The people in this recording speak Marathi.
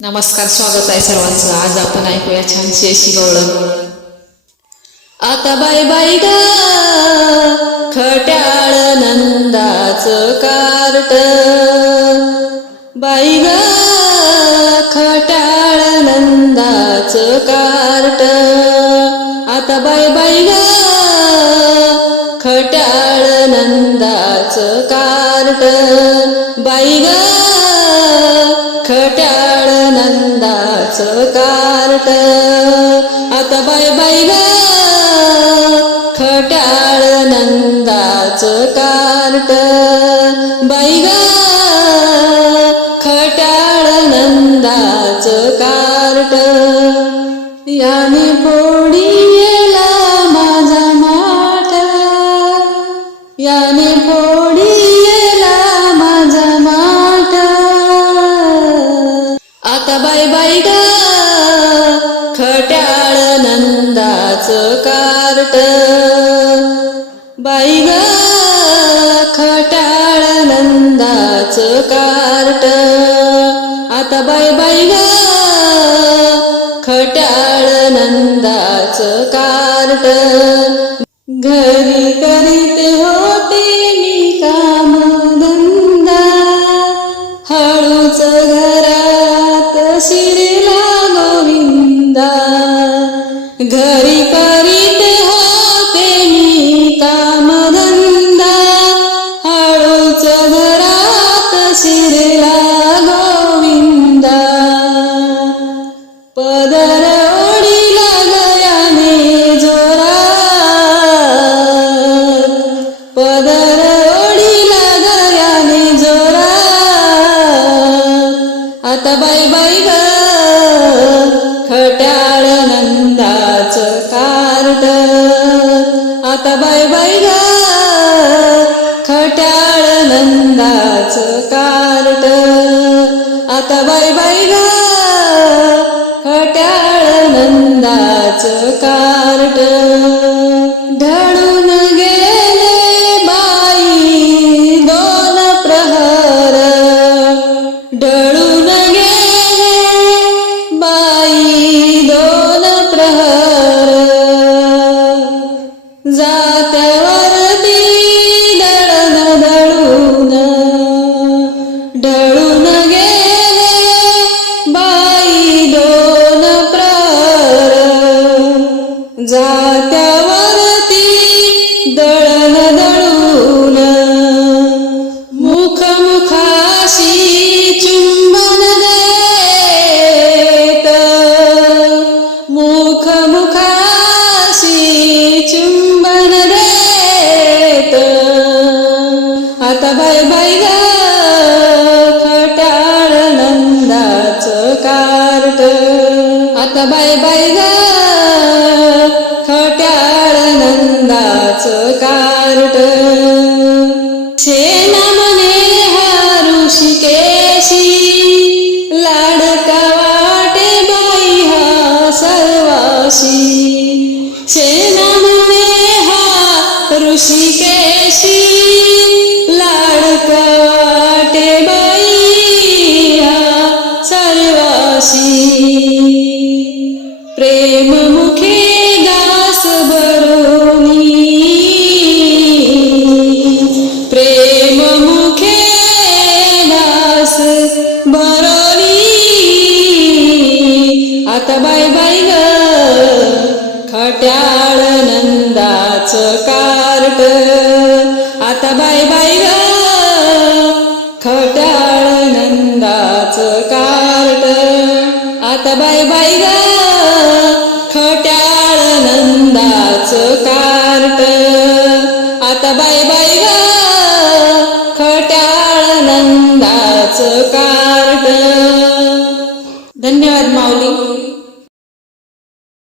नमस्कार स्वागत आहे सर्वांचं. आज आपण ऐकूया छानशी अशी गवळण. आता बाय बाय ग. खट्याळ नंदाच कार्ट. बाई ग. खट्याळ नंदाच कार्ट. आता बाय बाय ग. खट्याळ नंदाच कार्ट. बाई ग. खट्याळ नंदाच कार्ट आता बाय बाय ग खट्याळ नंदाच कार्ट. बाई ग खट्याळ नंदाच कार्ट. याने पोडी येला माझा माट. याने पोडी येला माझा माट. आता बाय बाय ग नंदाच कार्ट. बाई ग खटाळ नंदाच कार्ट. आता बाय बाय ग खटाळ नंदाच कार्ट. घरी पदर ओढीला गयाने जोरा पदर ओढीला गयाने जोरा आता बाय बाय ग खट्याळ नंदाच कार्ट आता बाय बाय ग खट्याळ नंदाच कार्ट आता बाय बाय ग नंदाच कार्ट मुखाशी चुंबन देत मुख मुखाशी चुंबन देत आता बाय बाय ग खट्याळ नंदाच कार्ट आता बाय बाय ग ऋषी सेना म्हणे हा ऋषिकेशी। लाडकाटे वाटे बाई हा सर्वाशी। प्रेम मुखे दास बरोनी प्रेम मुखे दास बरोनी आता बाय बाय। वाट्याळ नंदाच कार्ट आता बाय बाय ग. खट्याळ नंदाच कार्ट आता बाय बाय ग. खट्याळ नंदाच कार्ट आता बाय बाय ग. खट्याळ नंदाच कार्ट